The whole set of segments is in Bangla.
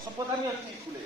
অসভ্যতা নিয়ে হচ্ছে স্কুলে।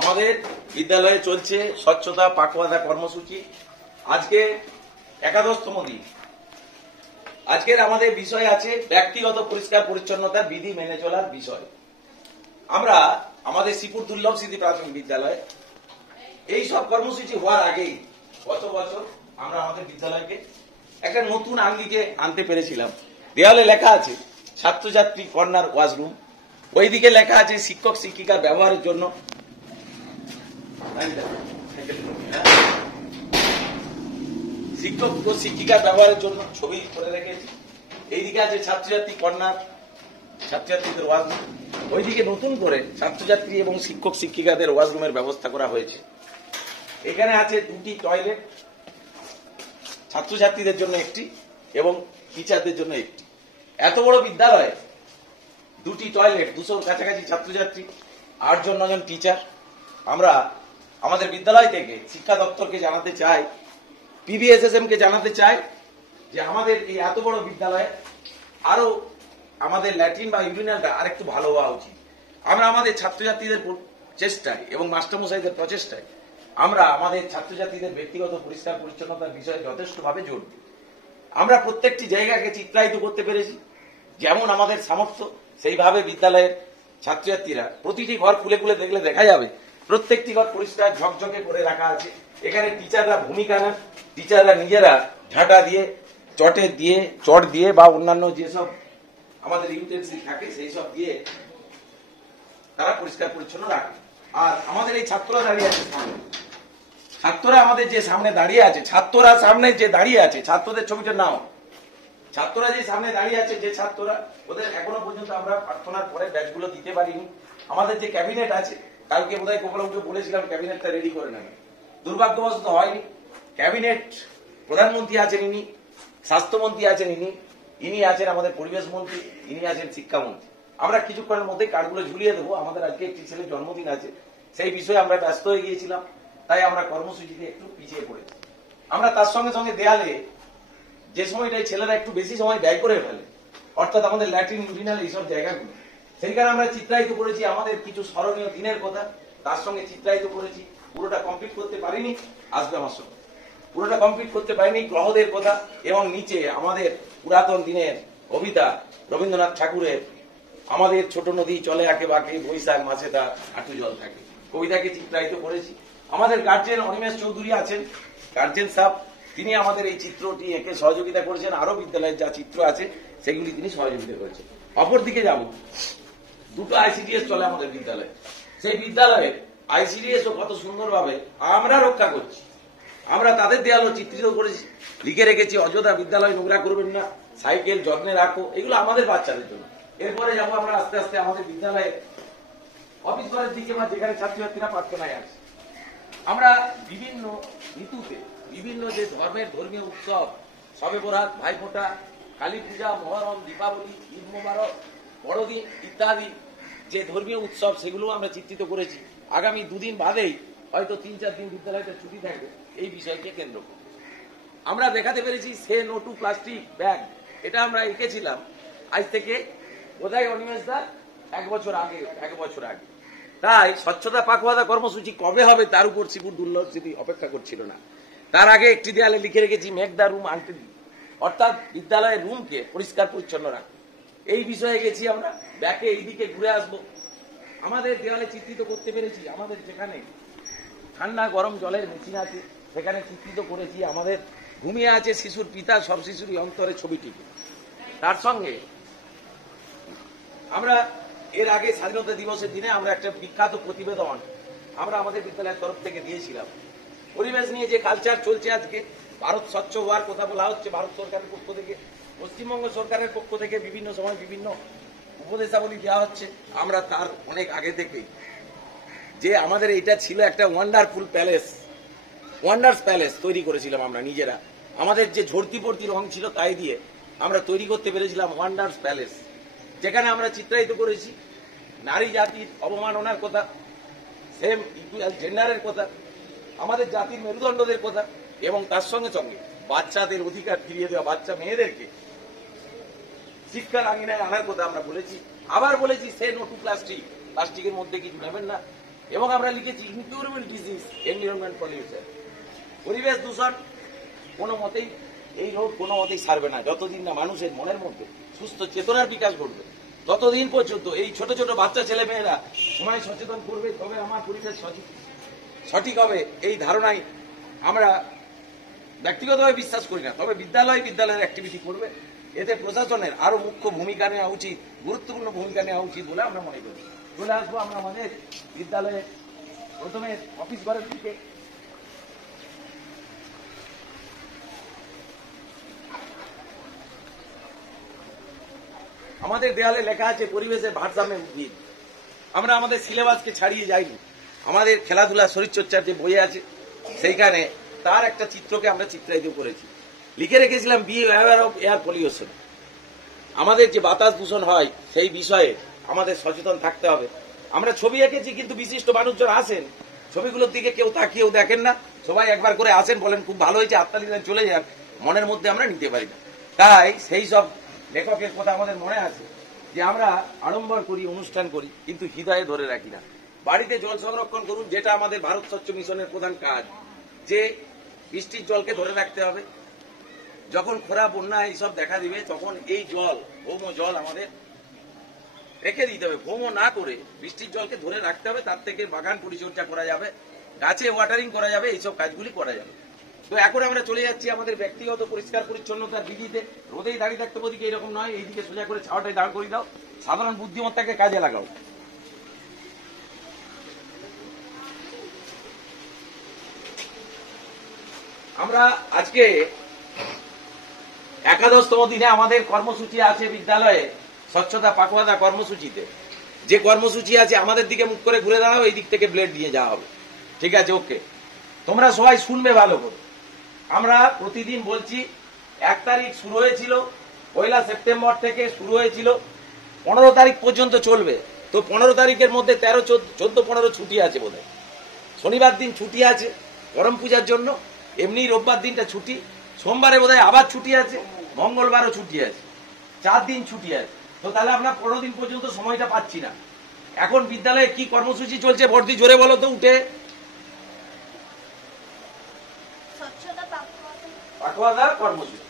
আমাদের বিদ্যালয়ে চলছে স্বচ্ছতা পাখওয়াদা কর্মসূচি। আজকে 11তম দিন। আজকের আমাদের বিষয় আছে ব্যক্তিগত পরিষ্কার পরিচ্ছন্নতার বিধি মেনে চলার বিষয়। আমরা আমাদের শ্রীপুর দুর্লভ স্মৃতি প্রাথমিক বিদ্যালয়ে এই সব কর্মসূচি হওয়ার আগেই গত বছর আমরা আমাদের বিদ্যালয়কে একটা নতুন আঙ্গিকে আনতে পেরেছিলাম। দেয়ালে লেখা আছে ছাত্রছাত্রী কর্নার ওয়াশরুম, ওইদিকে লেখা আছে শিক্ষক শিক্ষিকার ব্যবহারের জন্য শিক্ষক ও শিক্ষিকার ব্যবহারের জন্য ছবি করে রেখেছি। এইদিকে আছে ছাত্রছাত্রী কর্নার, ছাত্রছাত্রীদের ওয়াশরুম, ওইদিকে নতুন করে ছাত্রছাত্রী এবং শিক্ষক শিক্ষিকাদের ওয়াশরুমের ব্যবস্থা করা হয়েছে। এখানে আছে দুটি টয়লেট, ছাত্রছাত্রীদের জন্য একটি এবং টিচারদের জন্য একটি। এত বড় বিদ্যালয়ে দুটি টয়লেট, 200-র কাছাকাছি ছাত্রছাত্রী, 8 জন 9 জন টিচার। আমরা আমাদের বিদ্যালয় থেকে শিক্ষা দপ্তরকে জানাতে চাই, PBSSM কে জানাতে চাই যে আমাদের এই এত বড় বিদ্যালয়ে আরো আমাদের ল্যাট্রিন বা ইউরিনালটা আরেকটু ভালো হওয়া উচিত। আমরা আমাদের ছাত্রছাত্রীদের চেষ্টায় এবং মাস্টারমশাইদের প্রচেষ্টায় আমরা আমাদের ছাত্রছাত্রীদের ব্যক্তিগত পরিষ্কার পরিচ্ছন্নতার বিষয়ে যথেষ্টভাবে জোর দিই। আমরা প্রত্যেকটি জায়গাকে চিত্রায়িত করতে পেরেছি, যেমন আমাদের সামর্থ্য সেইভাবে বিদ্যালয়ের ছাত্রছাত্রীরা প্রতিটি ঘর খুলে খুলে দেখলে দেখা যাবে প্রত্যেকটি ঘর পরিষ্কার ঝকঝকে করে রাখা আছে। এখানে টিচাররা ভূমিকা নেন, টিচাররা নিজেরা ঝাঁটা দিয়ে চট দিয়ে বা অন্যান্য যেসব আমাদের ইউটেন্সিল থাকে সেই সব দিয়ে তারা পরিষ্কার পরিচ্ছন্ন রাখে। আর আমাদের এই ছাত্ররা দাঁড়িয়ে আছে সামনে, ছাত্ররা আমাদের যে সামনে দাঁড়িয়ে আছে, ছাত্ররা সামনে যে দাঁড়িয়ে আছে, ছাত্রদের ছবিটা নাও। ছাত্ররা যে সামনে দাঁড়িয়ে আছে, যে ছাত্ররা, ওদের এখনো পর্যন্ত আমরা প্রার্থনার পরে ব্যাচগুলো দিতে পারিনি। আমাদের যে ক্যাবিনেট আছে, কালকে বোধহয় কোপালকে বলেছিলাম ক্যাবিনেটটা রেডি করে নেবে, দুর্ভাগ্যবশত হয়নি। ক্যাবিনেট প্রধানমন্ত্রী আছেন ইনি, স্বাস্থ্যমন্ত্রী আছেন ইনি আছেন আমাদের পরিবেশ মন্ত্রী, ইনি আছেন শিক্ষামন্ত্রী। আমরা কিছুক্ষণের মধ্যে কার্ডগুলো ঝুলিয়ে দেবো। আমাদের আজকে একটি ছেলের জন্মদিন আছে, সেই বিষয়ে আমরা ব্যস্ত হয়ে গিয়েছিলাম, তাই আমরা কর্মসূচিতে একটু পিছিয়ে পড়েছি। আমরা তার সঙ্গে সঙ্গে দেয়ালে যে সময়টাই ছেলেরা একটু বেশি সময় ব্যয় করে ফেলে, অর্থাৎ আমাদের ল্যাট্রিন ইউরিনাল এইসব জায়গাগুলো, সেইখানে আমরা চিত্রায়িত করেছি আমাদের কিছু স্মরণীয় দিনের কথা। তার সঙ্গে চিত্রায়িত করেছি, পুরোটা কমপ্লিট করতে পারিনি, আসবে আমার সঙ্গে, পুরোটা কমপ্লিট করতে পারিনি গ্রহদের কথা, এবং নিচে আমাদের পুরাতন দিনের কবিতা রবীন্দ্রনাথ ঠাকুরের আমাদের ছোট নদী চলে আঁকে বাঁকে, বৈশাখ মাসে তা হাঁটু জল থাকে, কবিতাকে চিত্রায়িত করেছি। আমাদের গার্জেন অনিমেষ চৌধুরী আছেন, গার্জেন সাহেব, তিনি আমাদের এই চিত্রটি এঁকে সহযোগিতা করেছেন। আরো বিদ্যালয়ের যা চিত্র আছে সেগুলি তিনি সহযোগিতা করেছেন। অপরদিকে যাব, দুটো ICDS চলে আমাদের বিদ্যালয়ে, সেই বিদ্যালয়ে ICDS ও কত সুন্দরভাবে আমরা রক্ষা করছি। আমরা তাদের দেয়ালও চিত্রিত করেছি, লিখে রেখেছি অযথা বিদ্যালয় নোংরা করবেন না, সাইকেল যত্নে রাখো, এগুলো আমাদের বাচ্চাদের জন্য। এরপরে যাবো আমরা আস্তে আস্তে আমাদের বিদ্যালয়ে অফিস ঘরের দিকে, বা যেখানে ছাত্রছাত্রীরা প্রার্থনায় আছে। আমরা বিভিন্ন ঋতুতে বিভিন্ন যে ধর্মীয় উৎসব, শবে বরাত, ভাইফোঁটা, কালী পূজা, মহরম, দীপাবলি, ঈদ মোবারক, বড়দিন ইত্যাদি যে ধর্মীয় উৎসব, সেগুলো আমরা চিত্রিত করেছি। আগামী 2 দিন বাদেই হয়তো 3-4 দিন বিদ্যালয়টা ছুটি থাকবে, এই বিষয়কে কেন্দ্র করে আমরা দেখাতে পেরেছি say no to plastic bag. এটা আমরা এঁকেছিলাম আজ থেকে বোধহয় অনিমেষ দা 1 বছর আগে। তাই স্বচ্ছতা পাখওয়াদা কর্মসূচি কবে হবে তার উপর শ্রীপুর দুর্লভ স্মৃতি অপেক্ষা করছিল না। তার আগে একটি দেয়ালে লিখে রেখেছি মেক দা রুম আনক্লিন, অর্থাৎ বিদ্যালয়ের রুমকে পরিষ্কার পরিচ্ছন্ন রাখা। এই বিষয়ে গেছি আমরা, ব্যাকে এইদিকে ঘুরে আসবো। আমাদের দেওয়ালে চিত্রিত করতে পেরেছি আমাদের যেখানে ঠান্ডা গরম জলের মেশিন আছে, সেখানে চিত্রিত করেছি আমাদের ঘুমিয়ে আছে শিশুর পিতা, সব শিশুরই অন্তরে ছবিটিকে। তার সঙ্গে আমরা এর আগে স্বাধীনতা দিবসের দিনে আমরা একটা বিখ্যাত প্রতিবেদন আমরা আমাদের বিদ্যালয়ের তরফ থেকে দিয়েছিলাম। পরিবেশ নিয়ে যে কালচার চলছে আজকে, ভারত স্বচ্ছ হওয়ার কথা বলা হচ্ছে ভারত সরকারের পক্ষ থেকে, পশ্চিমবঙ্গ সরকারের পক্ষ থেকে বিভিন্ন সময় বিভিন্ন উপদেশাবলী দেওয়া হচ্ছে। আমরা তার অনেক আগে থেকেই যে আমাদের এটা ছিল একটা ওয়ান্ডার্স প্যালেস তৈরি করেছিলাম আমরা নিজেরা। আমাদের যে ঝর্তি পড়তি রং ছিল তাই দিয়ে আমরা তৈরি করতে পেরেছিলাম ওয়ান্ডার্স প্যালেস, যেখানে আমরা চিত্রায়িত করেছি নারী জাতির অবমাননার কথা, সেম ইকুয়াল জেন্ডারের কথা, আমাদের জাতির মেরুদণ্ডদের কথা, এবং তার সঙ্গে সঙ্গে বাচ্চাদের অধিকার ফিরিয়ে দেওয়া, বাচ্চা মেয়েদেরকে শিক্ষার আঙিনায় আনার কথা আমরা বলেছি, আবার বলেছি সে নো টু প্লাস্টিক, প্লাস্টিকের মধ্যে কিছু নেবেন না। এবং আমরা লিখেছি ইনকিউরেবল ডিজিজ, এনভায়রনমেন্ট পলিউশন, পরিবেশ দূষণ কোনো মতেই, এই রোগ কোনো মতেই সারবে না যতদিন না মানুষের মনের মধ্যে সুস্থ চেতনার বিকাশ ঘটবে। ততদিন পর্যন্ত এই ছোট ছোট বাচ্চা ছেলে মেয়েরা সময় সচেতন করবে, তবে আমার পরিবেশ সঠিক হবে, এই ধারণায় আমরা ব্যক্তিগতভাবে বিশ্বাস করি না। তবে বিদ্যালয়ের অ্যাক্টিভিটি করবে, এতে প্রশাসনের আরো মুখ্য ভূমিকা নেওয়া উচিত, গুরুত্বপূর্ণ ভূমিকা নেওয়া উচিত বলে আমরা মনে করি। চলে আসবো আমরা আমাদের বিদ্যালয়ে প্রথমে অফিস ঘরের দিকে। আমাদের দেয়ালে লেখা আছে পরিবেশের ভারসাম্যের উদ্ভিদ। আমরা আমাদের সিলেবাসকে ছাড়িয়ে যাইনি। আমাদের খেলাধুলা শরীরচর্চার যে বই আছে সেইখানে তার একটা চিত্রকে আমরা চিত্রায়িত করেছি, লিখে রেখেছিলাম be aware of air pollution. আমাদের যে বাতাস দূষণ হয় সেই বিষয়ে আমাদের সচেতন থাকতে হবে। আমরা ছবি এঁকেছি, কিন্তু বিশিষ্ট মানুষজন আসেন, ছবিগুলোর দিকে কেউ তাকিয়েও দেখেন না। সবাই একবার করে আসেন, বলেন খুব ভালো হয়েছে, হাততালি দেন, চলে যান, মনের মধ্যে আমরা নিতে পারি না। তাই সেই সব লেখকের কথা আমাদের মনে আছে যে আমরা আড়ম্বর করি, অনুষ্ঠান করি, কিন্তু হৃদয়ে ধরে রাখি না। বাড়িতে জল সংরক্ষণ করুন, যেটা আমাদের ভারত স্বচ্ছ মিশনের প্রধান কাজ, যে বৃষ্টির জলকে ধরে রাখতে হবে। যখন খরা, বন্যা এইসব দেখা দিবে, তখন এই জল, ভৌম জল আমাদের রেখে দিতে হবে। ভৌম না করে বৃষ্টির জলকে ধরে রাখতে হবে। তার থেকে বাগান পরিচর্যা করা যাবে, গাছে ওয়াটারিং করা যাবে, এইসব কাজগুলি করা যাবে। তো এখন আমরা চলে যাচ্ছি আমাদের ব্যক্তিগত পরিষ্কার পরিচ্ছন্নতার বিধিতে। রোদেই দাঁড়িয়ে থাকতে ওদিকে এরকম নয়, এইদিকে সোজা করে ছাওয়াটাই দাঁড় করে দাও, সাধারণ বুদ্ধিমত্তাকে কাজে লাগাও। আমরা আজকে 11তম দিনে আমাদের কর্মসূচি আছে বিদ্যালয়ে, স্বচ্ছতা পাখওয়াদা কর্মসূচিতে। যে কর্মসূচি আছে, আমাদের দিকে মুখ করে ঘুরে দাও, এই দিক থেকে ব্লেড দিয়ে যাওয়া হবে। ঠিক আছে, ওকে। তোমরা সবাই শুনবে ভালো করে। আমরা প্রতিদিন বলছি, 1 তারিখ শুরু হয়েছিল, 1 সেপ্টেম্বর থেকে শুরু হয়েছিল, 15 তারিখ পর্যন্ত চলবে। তো 15 তারিখের মধ্যে 13, 14, 15 ছুটি আছে বোধহয়। শনিবার দিন ছুটি আছে করম পূজার জন্য, এমনি রোববার দিনটা ছুটি, সোমবারে বোধহয় আবার ছুটি আছে, মঙ্গলবারও ছুটি আছে, 4 দিন ছুটি আছে। তো তাহলে আমরা 15 দিন পর্যন্ত সময়টা পাচ্ছি না। এখন বিদ্যালয়ে কি কর্মসূচি চলছে বর্দি, জোরে বলো তো উঠে। পাখওয়াদা কর্মসূচি।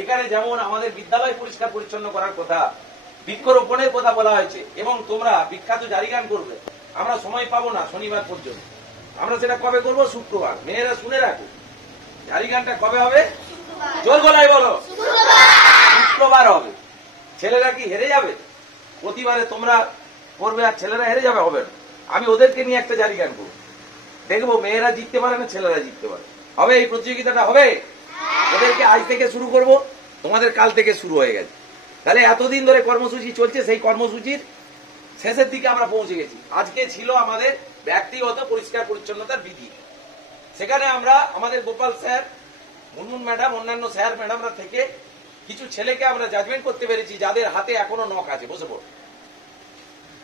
এখানে যেমন আমাদের বিদ্যালয় পরিষ্কার পরিচ্ছন্ন করার কথা, বৃক্ষরোপণের কথা বলা হয়েছে, এবং তোমরা বিখ্যাত জারি গান করবে। আমরা সময় পাবো না শনিবার পর্যন্ত, আমরা সেটা কবে করবো? শুক্রবার। মেয়েরা শুনে রাখো, জারি গানটা কবে হবে? জোর গলায় বলো, শুক্রবার হবে। ছেলেরা কি হেরে যাবে? প্রতিবারে তোমরা করবে আর ছেলেরা হেরে যাবে? হবে না। আমি ওদেরকে নিয়ে একটা জারি গান করবো, দেখবো মেয়েরা জিততে পারে না ছেলেরা জিততে পারে। হবে এই প্রতিযোগিতাটা? হবে। ওদেরকে আজ থেকে শুরু করব, তোমাদের কাল থেকে শুরু হয়ে গেছে। তাহলে এতদিন ধরে কর্মসূচি চলছে, সেই কর্মসূচির শেষের দিকে আমরা পৌঁছে গেছি। আজকে ছিল আমাদের ব্যক্তিগত পরিষ্কার পরিচ্ছন্নতার বিধি। সেখানে আমরা আমাদের গোপাল স্যার, মুনমুন ম্যাডাম, অন্যান্য স্যার ম্যাডামরা থেকে কিছু ছেলেকে আমরা জাজমেন্ট করতে পেরেছি যাদের হাতে এখনো নখ আছে। বসে পড়ো।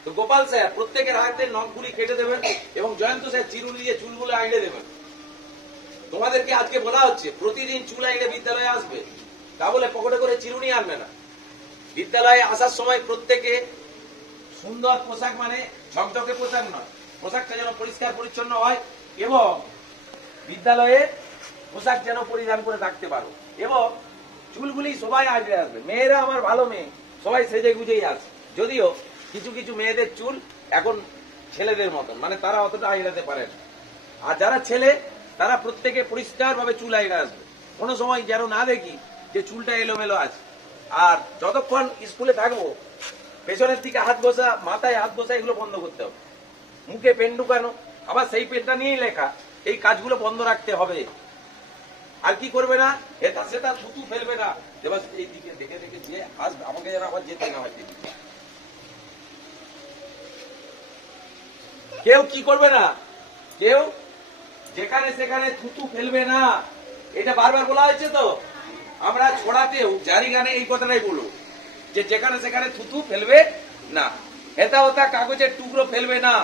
তো গোপাল স্যার প্রত্যেকের হাতের নখগুলি কেটে দেবেন, এবং জয়ন্ত স্যার চিরুনি দিয়ে চুলগুলো আইড়ে দেবেন। তোমাদেরকে আজকে বলা হচ্ছে প্রতিদিন চুল আইড়ে বিদ্যালয়ে আসবে, তা বলে পকেটে করে চিরুনি আনবে না। বিদ্যালয়ে আসার সময় প্রত্যেকে সুন্দর পোশাক, মানে ঝকঝকে পোশাক নয়, পোশাকটা যেন পরিষ্কার পরিচ্ছন্ন হয়, এবং বিদ্যালয়ে পোশাক যেন পরিধান করে থাকতে পারো, এবং চুলগুলি সবাই আইড়ে আসবে। মেয়েরা আমার ভালো মেয়ে, সবাই সেজে গুজেই আসে। যদিও কিছু কিছু মেয়েদের চুল এখন ছেলেদের মতন, মানে তারা অতটা আইড়াতে পারে না। আর যারা ছেলে, তারা প্রত্যেকে পরিষ্কার ভাবে চুল আইড়ে আসবে। কোনো সময় যেন না দেখি যে চুলটা এলোমেলো আছে। আর যতক্ষণ স্কুলে থাকবো, পেছনের দিকে হাত বসা, মাথায় হাত বসা, এগুলো বন্ধ করতে হবে। মুখে পেন ঢুকানো, আবার সেই পেনটা নিয়েই লেখা, এই কাজগুলো বন্ধ রাখতে হবে। আর কি করবে না, এটা সেটা থুতু ফেলবে না। এবার এই দিকে দেখে দেখে যে আসবে, আমাকে যেন আবার যেতে না হয়। কেউ কি করবে না, কেউ যেখানে সেখানে থুতু ফেলবে না। এটা বারবার বলা হয়েছে। তো আমরা ছড়াতেও জারি গানে এই কথাটাই বলবো, যে যেখানে সেখানে থুতু ফেলবে না, হেতা হতা কাগজের টুকরো ফেলবে না।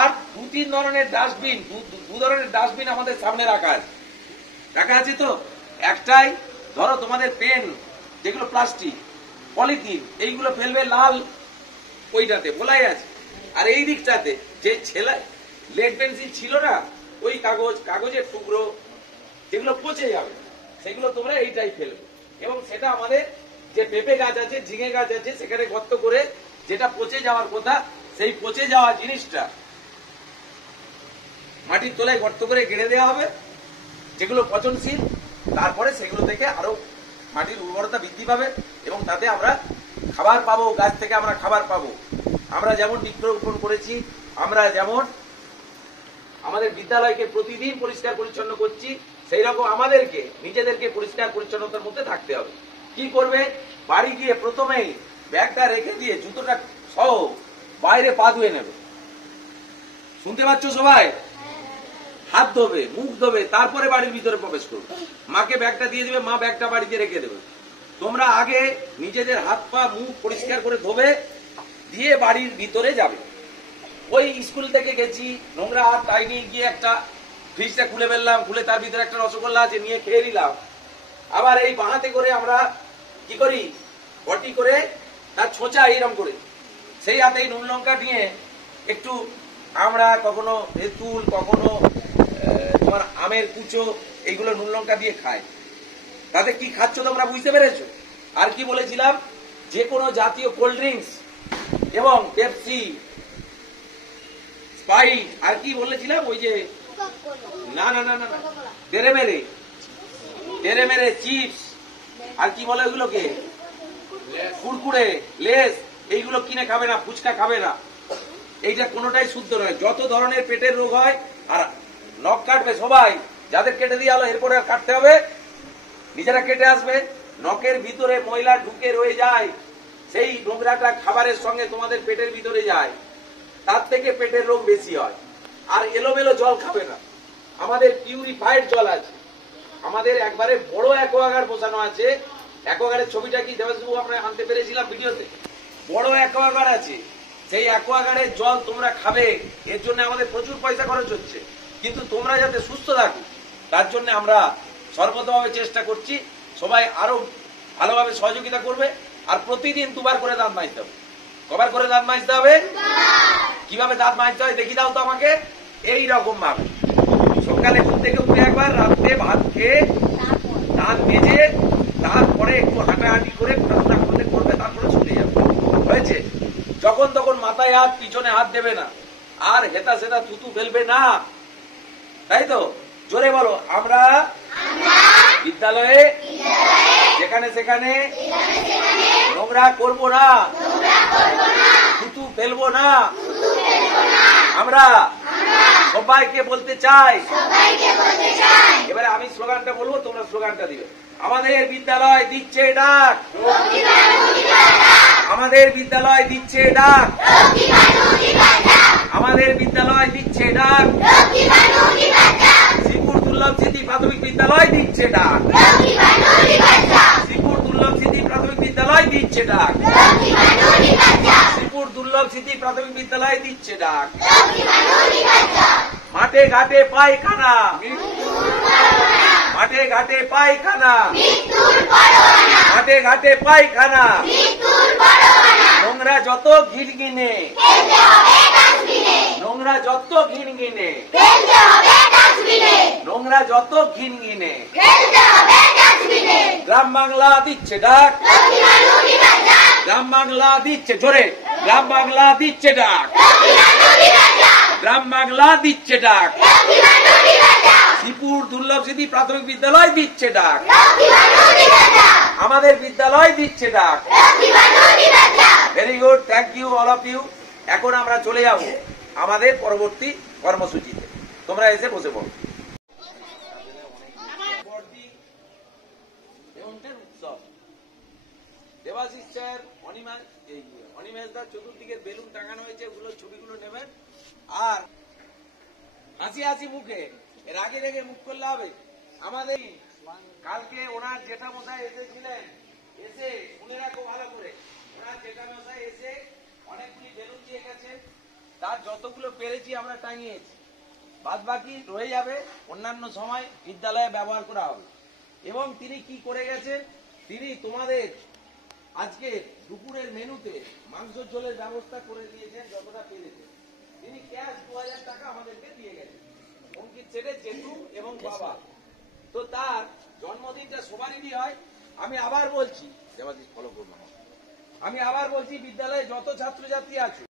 আর 2-3 ধরনের ডাস্টবিন, দু ধরনের ডাস্টবিন আমাদের সামনে রাখা আছে। তো একটাই, ধরো তোমাদের পেন যেগুলো প্লাস্টিক, পলিথিন এইগুলো ফেলবে লাল ওইটাতে বলাই আছে। আর এই দিকটাতে যে ছেলে লেড পেন্সিল ছিল না, ওই কাগজের টুকরো যেগুলো পচে যাবে সেগুলো তোমরা এইটাই ফেলবে। এবং সেটা আমাদের যে পেঁপে গাছ আছে, ঝিঙে গাছ আছে, সেখানে গর্ত করে যেটা পচে যাওয়ার কথা সেই পচে যাওয়া জিনিসটা মাটির তলায় গর্ত করে গেড়ে দেওয়া হবে, যেগুলো পচনশীল। তারপরে সেগুলো থেকে আরো মাটির উর্বরতা বৃদ্ধি পাবে এবং তাতে আমরা খাবার পাবো, গাছ থেকে আমরা খাবার পাবো। আমরা যেমন বৃক্ষরোপণ করেছি, আমরা যেমন আমাদের বিদ্যালয়কে প্রতিদিন পরিষ্কার পরিচ্ছন্ন করছি, সেই রকম আমাদেরকে নিজেদেরকে পরিষ্কার পরিচ্ছন্নতার মধ্যে থাকতে হবে। কি করবে? বাড়ি গিয়ে প্রথমেই ব্যাগটা রেখে দিয়ে জুতোটা সহ বাইরে পা ধুয়ে নেবে। শুনতে পাচ্ছ সবাই? হাত ধোবে, মুখ ধোবে, তারপরে বাড়ির ভিতরে প্রবেশ করবে। মাকে ব্যাগটা দিয়ে দিবে, মা ব্যাগটা বাড়িতে রেখে দেবে। তোমরা আগে নিজেদের হাত পা মুখ পরিষ্কার করে ধোবে, দিয়ে বাড়ির ভিতরে যাবে। ওই স্কুল থেকে গেছি, নোংরা হাত টাইনি গিয়ে একটা ফ্রিজটা খুলে ফেললাম, খুলে তার ভিতরে একটা রসগোল্লা আছে নিয়ে খেয়ে নিলাম। আবার এই বাঁহাতে করে আমরা কি করি? পটি করে তার ছোঁচা এইরকম করে সেই হাতে নুন লঙ্কা নিয়ে একটু আমরা কখনো তেঁতুল, কখনো তোমার আমের কুচো, এইগুলো নুন লঙ্কা দিয়ে খাই। তাতে কি খাচ্ছ তোমরা বুঝতে পেরেছো? আর কি বলেছিলাম? যে কোনো জাতীয় কোল্ড ড্রিঙ্কস এবং পেপসি, স্প্রাইট, আর কি বলেছিলাম ওই যে না না না না তেরে মেরে চিপস, আর কি বলে ওইগুলোকে, কুরকুরে, লেস, এইগুলো কিনে খাবে না, ফুচকা খাবে না। এইটা কোনোটাই শুদ্ধ নয়। যত ধরনের পেটের রোগ হয়, আর নখ কাটবে সবাই, যাদের কেটে দিয়ে আলো এরপরে আর কাটতে হবে, নিজেরা কেটে আসবে। নখের ভিতরে ময়লা ঢুকে রয়ে যায়, সেই নোংরাটা খাবারের সঙ্গে তোমাদের পেটের ভিতরে যায়, তার থেকে পেটের রোগ বেশি হয়। আর এলোমেলো জল খাবে না, আমাদের পিউরিফাইড জল আছে। আমাদের একবারে বড় অ্যাকোয়াগার্ড বসানো আছে। অ্যাকোয়াগার্ডের ছবিটা কি দেবাশবাবু আমরা আনতে পেরেছিলাম ভিডিওতে? বড় অ্যাকোয়াগার্ড আছে, সেই অ্যাকোয়াগার্ডের জল তোমরা খাবে। এর জন্য আমাদের প্রচুর পয়সা খরচ হচ্ছে, কিন্তু তোমরা যাতে সুস্থ থাকো তার জন্য আমরা সর্বতভাবে চেষ্টা করছি। সবাই আরো ভালোভাবে সহযোগিতা করবে। আর প্রতিদিন দুবার করে দাঁত মাজতে হবে। কবার করে দাঁত মাজতে হবে? কিভাবে দাঁত মাজতে হয় দেখি দাও তো আমাকে। এই রকম ভাবে সকালে ঘুম থেকে উঠে একবার, রাত্রে ভাত খেয়ে দাঁত মেজে, তারপরে একটু হাঁটাহাঁটি করে প্রার্থনা করবে, তারপরে ছুটে যাবে। হয়েছে? যখন তখন মাথায় হাত, পিছনে হাত দেবে না, আর হেতা সেতা থুতু ফেলবে না, তাই তো? জোরে বলো। আমরা বিদ্যালয়ে যেখানে সেখানে নোংরা করবো না, থুতু ফেলবো না। আমরা সবাইকে বলতে চাই। এবারে আমি স্লোগানটা বলবো, তোমরা স্লোগানটা দিবে। আমাদের বিদ্যালয় দিচ্ছে ডাক, আমাদের বিদ্যালয় দিচ্ছে ডাক, আমাদের বিদ্যালয় দিচ্ছে ডাক, শ্রীপুর দুর্লভ স্মৃতি প্রাথমিক বিদ্যালয় দিচ্ছে ডাক, শ্রীপুর দুর্লভ স্মৃতি প্রাথমিক বিদ্যালয় দিচ্ছে ডাক, শ্রীপুর দুর্লভ স্মৃতি প্রাথমিক বিদ্যালয় দিচ্ছে ডাক। মাঠে ঘাটে পায়খানা, মাঠে ঘাটে পায়খানা, মাঠে ঘাটে পায়খানা, নোংরা যত ঘিনঘিনে, নোংরা যত ঘিনঘিনে, নোংরা যত ঘিনঘিনে। গ্রাম বাংলা দিচ্ছে ডাক, গ্রাম বাংলা দিচ্ছে, জোরে, গ্রাম বাংলা দিচ্ছে ডাক, গ্রাম বাংলা দিচ্ছে ডাক, শ্রীপুর দুর্লভ স্মৃতি প্রাথমিক বিদ্যালয় দিচ্ছে ডাক, আমাদের বিদ্যালয় দিচ্ছে ডাক। Very good, thank you all of you. এখন আমরা চলে যাব আমাদের পরবর্তী কর্মসূচিতে। তোমরা এসে বসে পড়ো। উৎসব দেবাশিস স্যার, অনিমেষ দা, চতুর্দিকের বেলুন টাঙানো হয়েছে, ওগুলো ছবিগুলো নেবেন। আর হাসি হাসি মুখে, এর আগে রেগে মুখ করলে হবে। আমাদের কালকে ওনার জেঠা মশাই এসেছিলেন, এসে শুনে রাখো ভালো করে, ওনার জেঠা মশাই এসে অনেকগুলি বেলুন দিয়ে গেছে। তার যতগুলো পেরেছি আমরা টাঙিয়েছি, বাদ বাকি রয়ে যাবে, অন্যান্য সময় বিদ্যালয়ে ব্যবহার করা হবে। এবং তিনি কি করে গেছেন, তিনি তোমাদের আজকে দুপুরের মেনুতে মাংস ঝোলের ব্যবস্থা করে দিয়েছেন যতটা পেরেছেন। তিনি ক্যাশ 2000 টাকা আমাদেরকে দিয়ে গেছেন, অঙ্কিত ছেড়ে জেঠু এবং বাবা। তো তার জন্মদিনটা সবারই হয়। আমি আবার বলছি, দেবাশিস ফলো করুন আমাকে। আমি আবার বলছি, বিদ্যালয়ে যত ছাত্রছাত্রী আছো